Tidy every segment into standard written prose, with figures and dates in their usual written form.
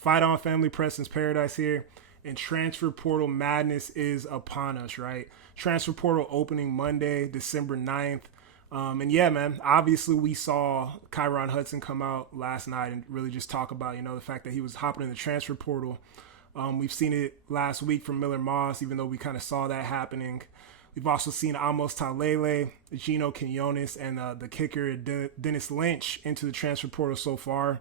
Fight on family, Preston's Paradise here. And transfer portal madness is upon us, right? Transfer portal opening Monday, December 9th. And yeah, man, obviously we saw Kyron Hudson come out last night and really just talk about, the fact that he was hopping in the transfer portal. We've seen it last week from Miller Moss, even though we kind of saw that happening. We've also seen Amos Talele, Gino Quinones, and the kicker Dennis Lynch into the transfer portal so far.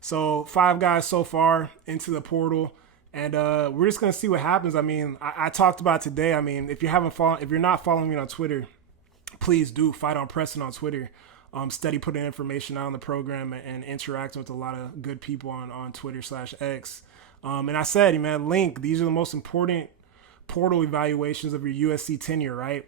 So 5 guys so far into the portal, and we're just gonna see what happens. I mean, I talked about today. I mean, if you're not following me on Twitter, please do. Fight on Preston on Twitter. Steady putting information out on the program and interacting with a lot of good people on Twitter/X. And I said, man, Link, these are the most important portal evaluations of your USC tenure, right?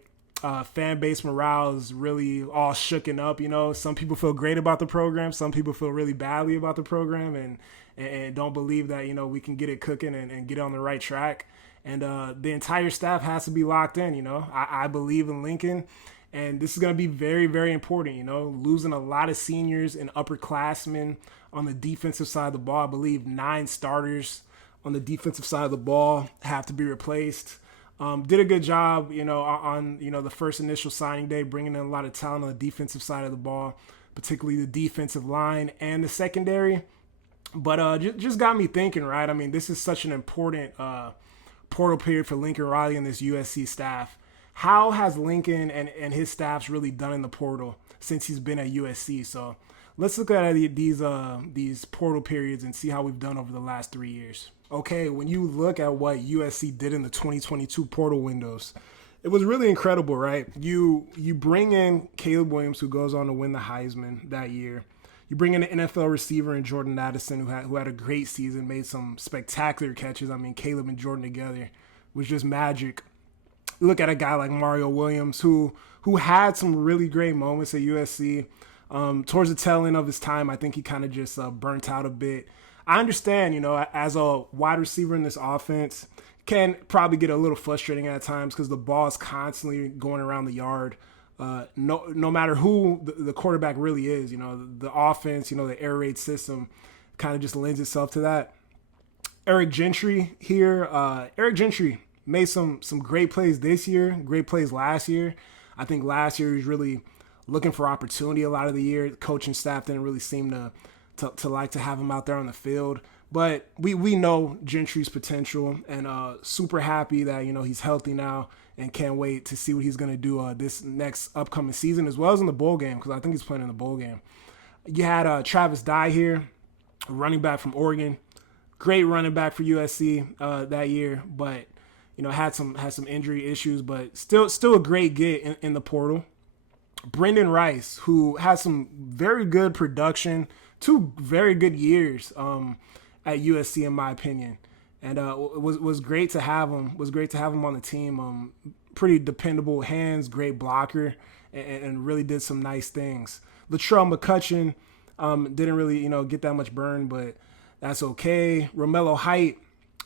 Fan base morale is really all shooken up. Some people feel great about the program. Some people feel really badly about the program and don't believe that, we can get it cooking and get on the right track. And the entire staff has to be locked in. I believe in Lincoln. And this is going to be very, very important, losing a lot of seniors and upperclassmen on the defensive side of the ball. I believe 9 starters on the defensive side of the ball have to be replaced. Did a good job, on the first initial signing day, bringing in a lot of talent on the defensive side of the ball, particularly the defensive line and the secondary. But just got me thinking, right? I mean, this is such an important portal period for Lincoln Riley and this USC staff. How has Lincoln and his staffs really done in the portal since he's been at USC? So let's look at these portal periods and see how we've done over the last 3 years. Okay, when you look at what USC did in the 2022 portal windows, it was really incredible, right? You bring in Caleb Williams, who goes on to win the Heisman that year. You bring in an NFL receiver in Jordan Addison, who had a great season, made some spectacular catches. I mean, Caleb and Jordan together was just magic. Look at a guy like Mario Williams, who had some really great moments at USC. Towards the tail end of his time, I think he kind of just burnt out a bit. I understand, as a wide receiver in this offense, can probably get a little frustrating at times because the ball is constantly going around the yard. No matter who the quarterback really is, the offense, the air raid system kind of just lends itself to that. Eric Gentry here. Eric Gentry made some great plays this year, great plays last year. I think last year he was really looking for opportunity a lot of the year. The coaching staff didn't really seem to like to have him out there on the field. But we know Gentry's potential, and super happy that, he's healthy now and can't wait to see what he's going to do this next upcoming season, as well as in the bowl game, because I think he's playing in the bowl game. You had Travis Dye here, running back from Oregon. Great running back for USC that year, but had some injury issues, but still a great get in the portal. Brendan Rice, who has some very good production, 2 very good years at USC in my opinion, and was great to have him. Was great to have him on the team. Pretty dependable hands, great blocker, and really did some nice things. Latrell McCutcheon didn't really get that much burn, but that's okay. Romello Height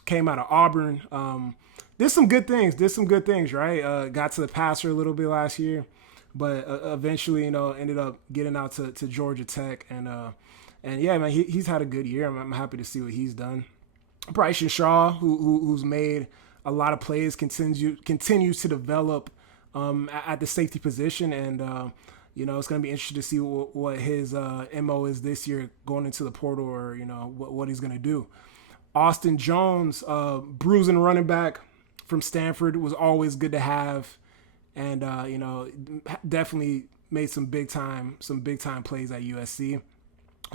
came out of Auburn. Did some good things, right? Got to the passer a little bit last year, but eventually, ended up getting out to Georgia Tech. And yeah, man, he's had a good year. I'm happy to see what he's done. Bryson Shaw, who's made a lot of plays, continues to develop at the safety position. And, it's going to be interesting to see what his MO is this year going into the portal, or, what he's going to do. Austin Jones, bruising running back from Stanford, was always good to have. And, definitely made some big time plays at USC.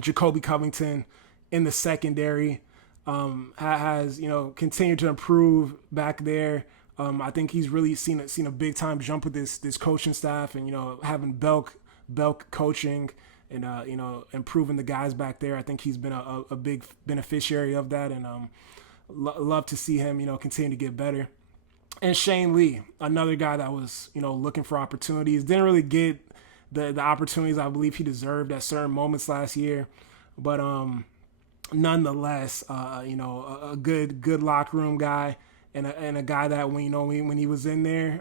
Jacoby Covington in the secondary has continued to improve back there. I think he's really seen a big time jump with this coaching staff, and having Belk coaching and improving the guys back there. I think he's been a big beneficiary of that, and love to see him continue to get better. And Shane Lee, another guy that was looking for opportunities, didn't really get the opportunities I believe he deserved at certain moments last year, but nonetheless, a good locker room guy, and a guy that when he was in there,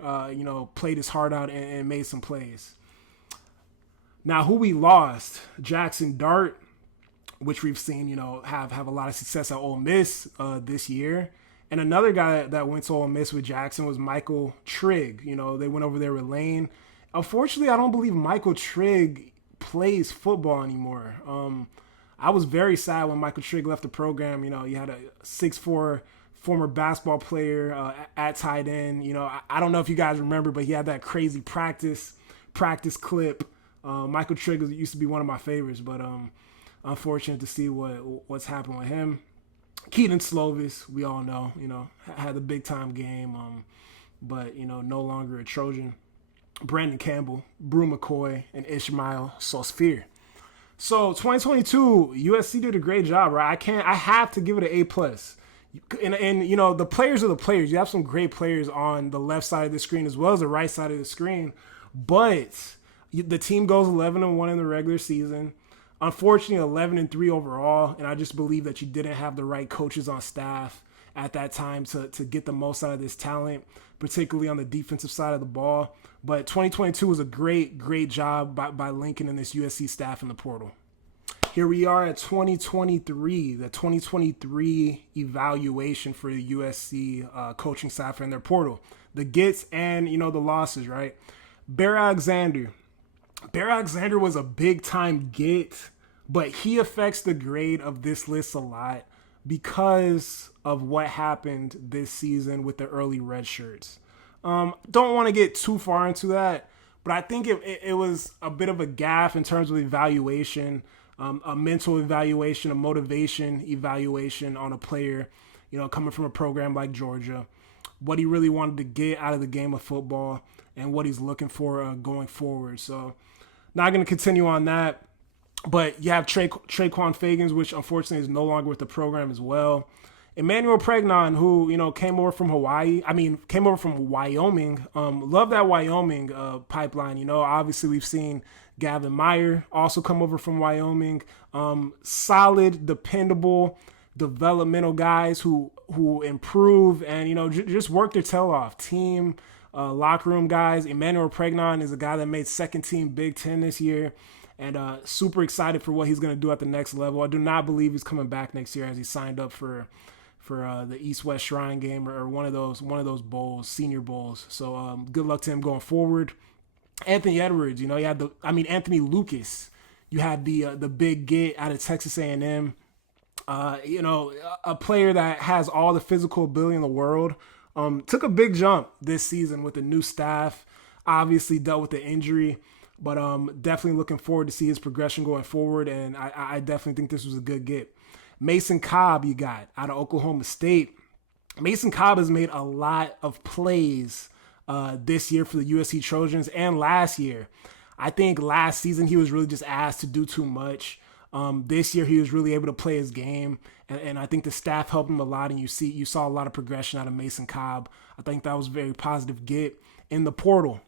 played his heart out and made some plays. Now, who we lost, Jackson Dart which we've seen, have a lot of success at Ole Miss this year. And another guy that went to Ole Miss with Jackson was Michael Trigg. They went over there with Lane. Unfortunately, I don't believe Michael Trigg plays football anymore. I was very sad when Michael Trigg left the program. You had a 6'4" former basketball player at tight end. I don't know if you guys remember, but he had that crazy practice clip. Michael Trigg used to be one of my favorites, but unfortunate to see what's happened with him. Keaton Slovis, we all know, had a big time game, but no longer a Trojan. Brandon Campbell, Brew McCoy, and Ishmael Sosfir. So 2022, USC did a great job, right? I have to give it an A+. And the players are the players. You have some great players on the left side of the screen as well as the right side of the screen, but the team goes 11-1 in the regular season. Unfortunately, 11-3 overall, and I just believe that you didn't have the right coaches on staff at that time to get the most out of this talent, particularly on the defensive side of the ball. But 2022 was a great job by Lincoln and this USC staff in the portal. Here we are at 2023, the 2023 evaluation for the USC coaching staff and their portal. The gets and, the losses, right? Bear Alexander was a big-time get, but he affects the grade of this list a lot because of what happened this season with the early red shirts. Don't want to get too far into that, but I think it was a bit of a gaffe in terms of evaluation, a mental evaluation, a motivation evaluation on a player, coming from a program like Georgia, what he really wanted to get out of the game of football and what he's looking for going forward. So not going to continue on that. But you have Traquan Fagans, which unfortunately is no longer with the program as well. Emmanuel Pregnon, who, came over from Wyoming. Love that Wyoming pipeline. Obviously we've seen Gavin Meyer also come over from Wyoming. Solid, dependable, developmental guys who improve and, just work their tail off. Team, locker room guys. Emmanuel Pregnon is a guy that made second team Big Ten this year. And super excited for what he's going to do at the next level. I do not believe he's coming back next year as he signed up for the East-West Shrine game or one of those bowls, senior bowls. So good luck to him going forward. Anthony Edwards, Anthony Lucas. You had the big get out of Texas A&M. A player that has all the physical ability in the world. Took a big jump this season with the new staff. Obviously dealt with the injury. But definitely looking forward to see his progression going forward, and I definitely think this was a good get. Mason Cobb you got out of Oklahoma State. Mason Cobb has made a lot of plays this year for the USC Trojans and last year. I think last season he was really just asked to do too much. This year he was really able to play his game, and I think the staff helped him a lot, and you saw a lot of progression out of Mason Cobb. I think that was a very positive get. In the portal,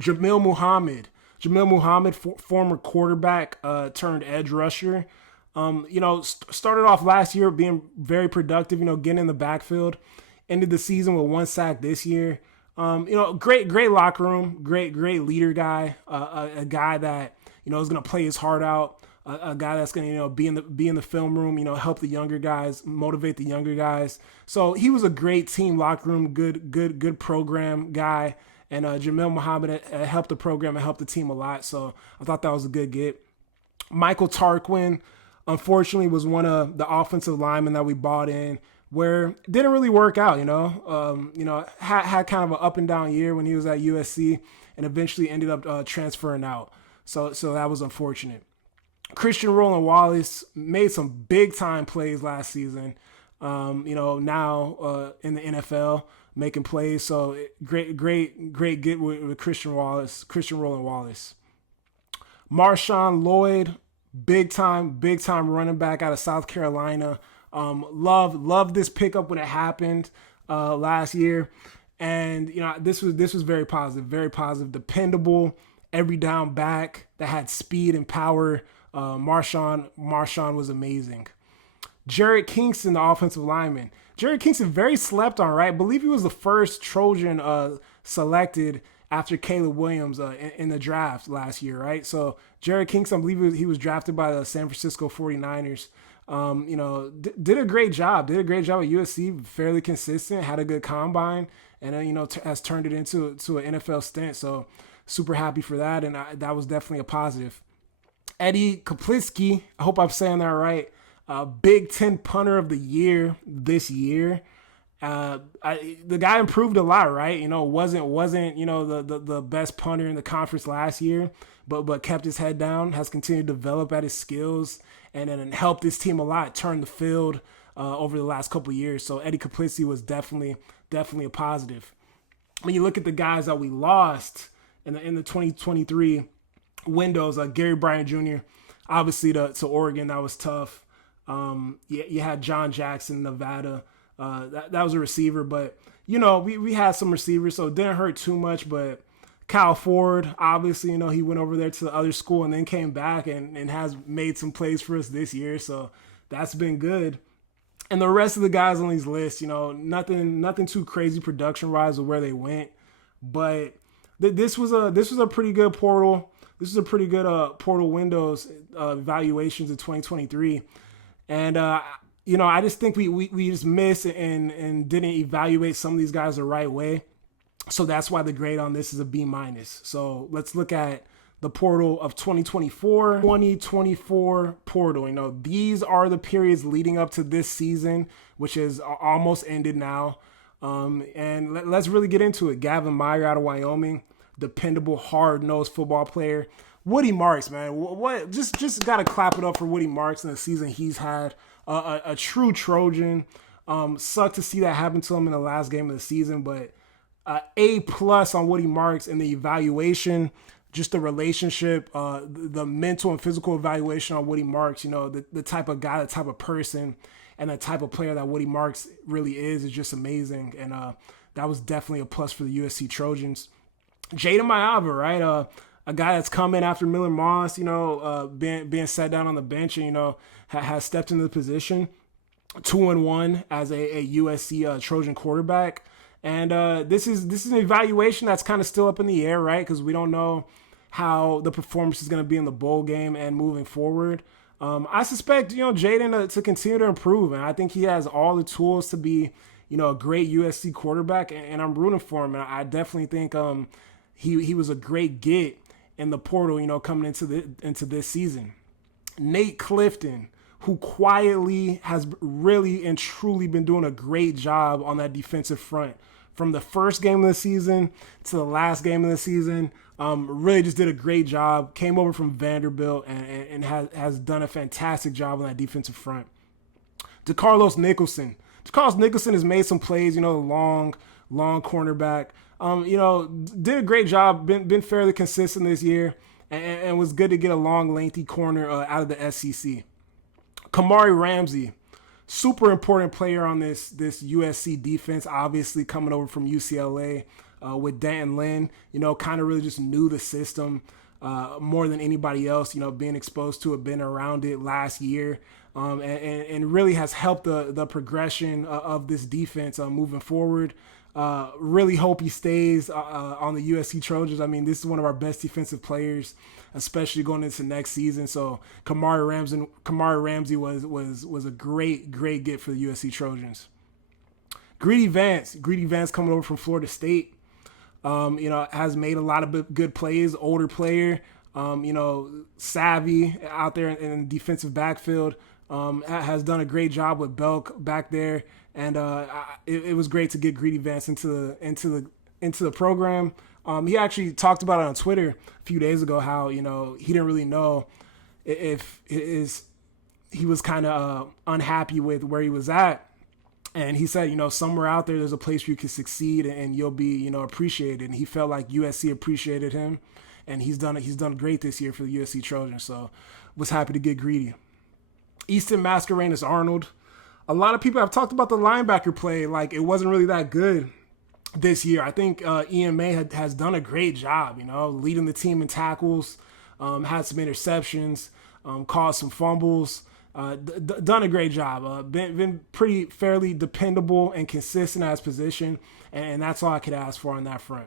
Jamil Muhammad, former quarterback turned edge rusher, started off last year being very productive, getting in the backfield, ended the season with 1 sack this year. Great locker room, great leader guy, a guy that, is going to play his heart out, a guy that's going to, be in the film room, help the younger guys, motivate the younger guys. So he was a great team locker room, good program guy. And Jamil Muhammad helped the program and helped the team a lot. So I thought that was a good get. Michael Tarquin, unfortunately, was one of the offensive linemen that we bought in where it didn't really work out, had kind of an up and down year when he was at USC and eventually ended up transferring out. So that was unfortunate. Christian Roland Wallace made some big time plays last season. Now in the NFL, making plays. So great get with Christian Roland Wallace. Marshawn Lloyd, big time running back out of South Carolina. Love this pickup when it happened last year. And, this was very positive, dependable, every down back that had speed and power. Marshawn was amazing. Jared Kingston, the offensive lineman. Jared Kingston, very slept on, right? I believe he was the first Trojan selected after Caleb Williams in the draft last year, right? So Jared Kingston, I believe he was drafted by the San Francisco 49ers. Did a great job. Did a great job at USC. Fairly consistent. Had a good combine, and then has turned it into an NFL stint. So super happy for that, and that was definitely a positive. Eddie Kaplitsky, I hope I'm saying that right. Big Ten punter of the year this year. The guy improved a lot, right? Wasn't the best punter in the conference last year, but kept his head down, has continued to develop at his skills, and then helped his team a lot, turn the field over the last couple of years. So Eddie Kaplitsky was definitely a positive. When you look at the guys that we lost in the 2023 windows, Gary Bryant Jr., obviously to Oregon, that was tough. You had John Jackson, Nevada. That was a receiver, but we had some receivers, so it didn't hurt too much. But Kyle Ford, obviously, he went over there to the other school and then came back and has made some plays for us this year, so that's been good. And the rest of the guys on these lists, nothing too crazy production wise of where they went, but this was a pretty good portal. This is a pretty good portal windows evaluations of 2023, and I just think we just missed and didn't evaluate some of these guys the right way. So that's why the grade on this is a B-. So let's look at the portal of 2024 portal. These are the periods leading up to this season, which is almost ended now. And let's really get into it. Gavin Meyer out of Wyoming, dependable, hard-nosed football player. Woody Marks, man, what just got to clap it up for Woody Marks in the season he's had. A true Trojan. Sucked to see that happen to him in the last game of the season, but A+ on Woody Marks in the evaluation, just the relationship, the mental and physical evaluation on Woody Marks. The type of guy, the type of person, and the type of player that Woody Marks really is just amazing, and that was definitely a plus for the USC Trojans. Jayden Maiava, right? A guy that's come in after Miller Moss, being set down on the bench, and has stepped into the position, 2-1 as a USC Trojan quarterback. And this is an evaluation that's kind of still up in the air, right? Because we don't know how the performance is going to be in the bowl game and moving forward. I suspect Jayden to continue to improve, and I think he has all the tools to be a great USC quarterback, and I'm rooting for him. And I definitely think he was a great get in the portal, coming into this season. Nate Clifton, who quietly has really and truly been doing a great job on that defensive front. From the first game of the season to the last game of the season, really just did a great job. Came over from Vanderbilt and has done a fantastic job on that defensive front. DeCarlos Nicholson. DeCarlos Nicholson has made some plays, long cornerback. Did a great job, been fairly consistent this year, and was good to get a long, lengthy corner out of the SEC. Kamari Ramsey, super important player on this USC defense, obviously coming over from UCLA with D'Anton Lynn, kind of really just knew the system more than anybody else, being exposed to it, been around it last year, and really has helped the progression of this defense moving forward. Really hope he stays on the USC Trojans. I mean, this is one of our best defensive players, especially going into next season. So Kamari Ramsey was a great get for the USC Trojans. Greedy Vance coming over from Florida State, has made a lot of good plays. Older player, savvy out there in the defensive backfield. Has done a great job with Belk back there. And it was great to get Greedy Vance into the program. He actually talked about it on Twitter a few days ago how he didn't really know if he was kind of unhappy with where he was at, and he said somewhere out there's a place where you can succeed and you'll be appreciated. And he felt like USC appreciated him, and he's done great this year for the USC Trojans. So was happy to get Greedy. Easton Mascarenas Arnold. A lot of people have talked about the linebacker play like it wasn't really that good this year. I think EMA has done a great job, leading the team in tackles, had some interceptions, caused some fumbles, done a great job. Been pretty fairly dependable and consistent at his position, and that's all I could ask for on that front.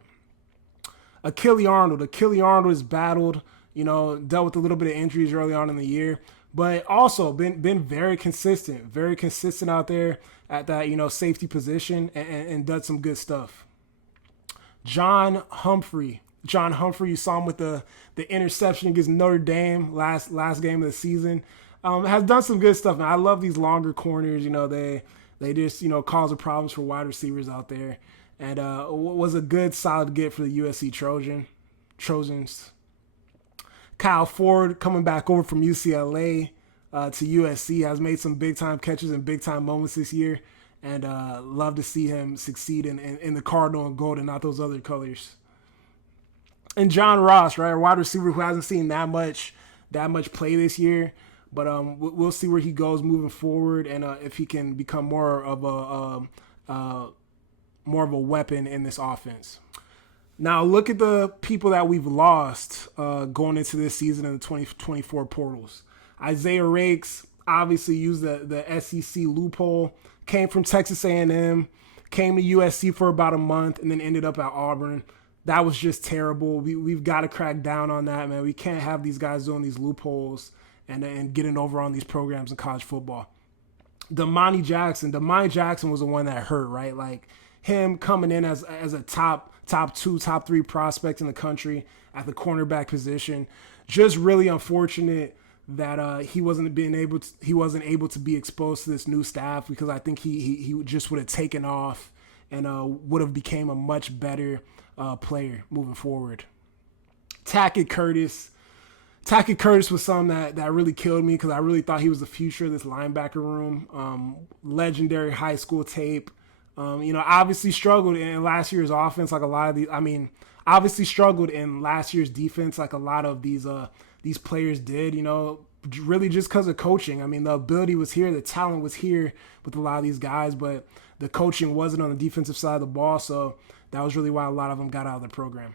Achille Arnold. Achille Arnold has battled, dealt with a little bit of injuries early on in the year, but also been very consistent out there at that safety position and done some good stuff. John Humphrey. You saw him with the interception against Notre Dame last game of the season. Has done some good stuff, man. I love these longer corners. They just cause problems for wide receivers out there, and was a good solid get for the USC Trojans. Kyle Ford coming back over from UCLA to USC has made some big time catches and big time moments this year, and love to see him succeed in the Cardinal and gold and not those other colors. And John Ross, right, a wide receiver who hasn't seen that much play this year, but we'll see where he goes moving forward, and if he can become more of a weapon in this offense. Now look at the people that we've lost going into this season in the 2024 portals. Isaiah Rakes obviously used the SEC loophole, came from Texas A&M, came to USC for about a month, and then ended up at Auburn. That was just terrible. We've got to crack down on that, man. We can't have these guys doing these loopholes and getting over on these programs in college football. Damani Jackson was the one that hurt, right? Like him coming in as a top 2, top 3 prospect in the country at the cornerback position. Just really unfortunate that he wasn't able to be exposed to this new staff, because I think he just would have taken off and would have became a much better player moving forward. Tackett Curtis was something that really killed me, because I really thought he was the future of this linebacker room. Legendary high school tape. Obviously struggled in last year's offense, like a lot of these. Obviously struggled in last year's defense, like a lot of these players did. Really just because of coaching. The ability was here, the talent was here with a lot of these guys, but the coaching wasn't on the defensive side of the ball. So that was really why a lot of them got out of the program.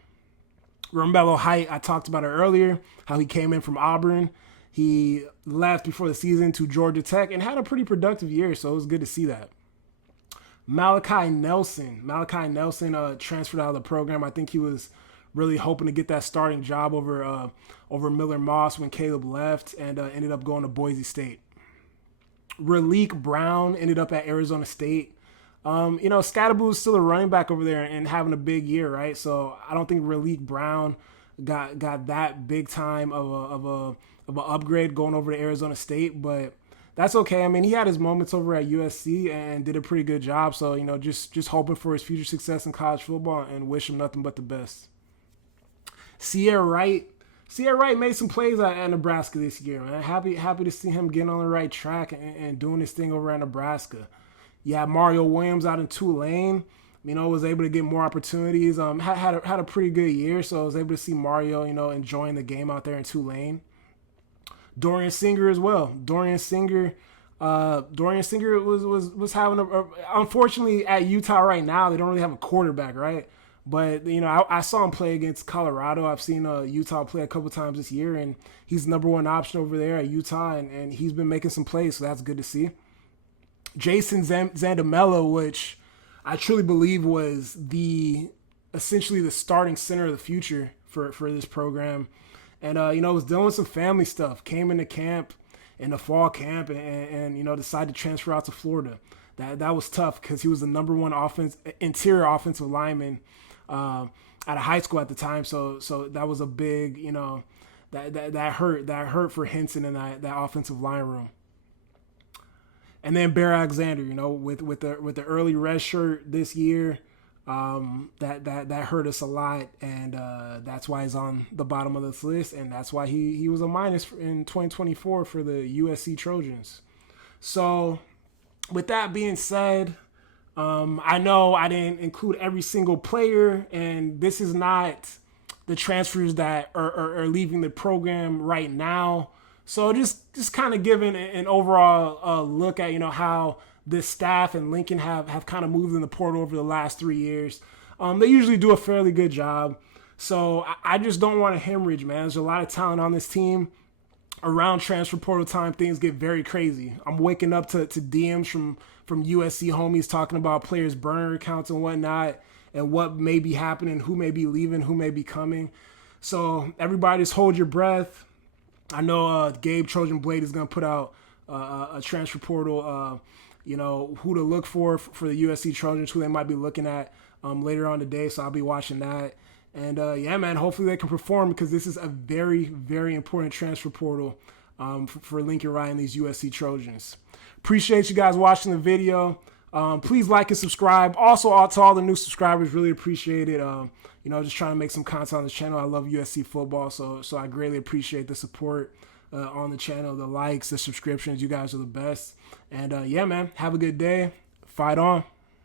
Romello Height, I talked about it earlier, how he came in from Auburn. He left before the season to Georgia Tech and had a pretty productive year, so it was good to see that. Malachi Nelson transferred out of the program. I think he was really hoping to get that starting job over Miller Moss when Caleb left, and ended up going to Boise State. Raleek Brown ended up at Arizona State. Scatterboo is still a running back over there and having a big year, right? So I don't think Raleek Brown got that big time of a upgrade going over to Arizona State, but that's okay. He had his moments over at USC and did a pretty good job. So, just hoping for his future success in college football and wish him nothing but the best. Sierra Wright made some plays at Nebraska this year, man. Happy to see him getting on the right track and doing his thing over at Nebraska. You had Mario Williams out in Tulane. Was able to get more opportunities. Had a pretty good year, so I was able to see Mario, enjoying the game out there in Tulane. Dorian Singer as well. Dorian Singer was having unfortunately at Utah right now, they don't really have a quarterback, right? But I saw him play against Colorado. I've seen Utah play a couple times this year, and he's the number one option over there at Utah, and he's been making some plays, so that's good to see. Jason Zandamela, which I truly believe was essentially the starting center of the future for this program. And, was dealing with some family stuff, came into camp in the fall camp and decided to transfer out to Florida. That was tough because he was the number one interior offensive lineman at a high school at the time. So that was a big, that hurt for Henson in that offensive line room. And then Bear Alexander, with the early red shirt this year, that hurt us a lot, and that's why he's on the bottom of this list, and that's why he was a minus in 2024 for the USC Trojans. So, with that being said, I know I didn't include every single player, and this is not the transfers that are leaving the program right now. So just kind of giving an overall look at how this staff and Lincoln have kind of moved in the portal over the last 3 years. They usually do a fairly good job. So I just don't want to hemorrhage, man. There's a lot of talent on this team. Around transfer portal time, things get very crazy. I'm waking up to DMs from USC homies talking about players' burner accounts and whatnot. and what may be happening, who may be leaving, who may be coming. So everybody just hold your breath. I know Gabe Trojan Blade is going to put out a transfer portal, who to look for the USC Trojans, who they might be looking at later on today. So I'll be watching that. And yeah, man, hopefully they can perform, because this is a very, very important transfer portal for Lincoln Riley and these USC Trojans. Appreciate you guys watching the video. Please like and subscribe. Also, to all the new subscribers, really appreciate it. Just trying to make some content on this channel. I love USC football, so I greatly appreciate the support on the channel, the likes, the subscriptions. You guys are the best. And yeah, man, have a good day. Fight on.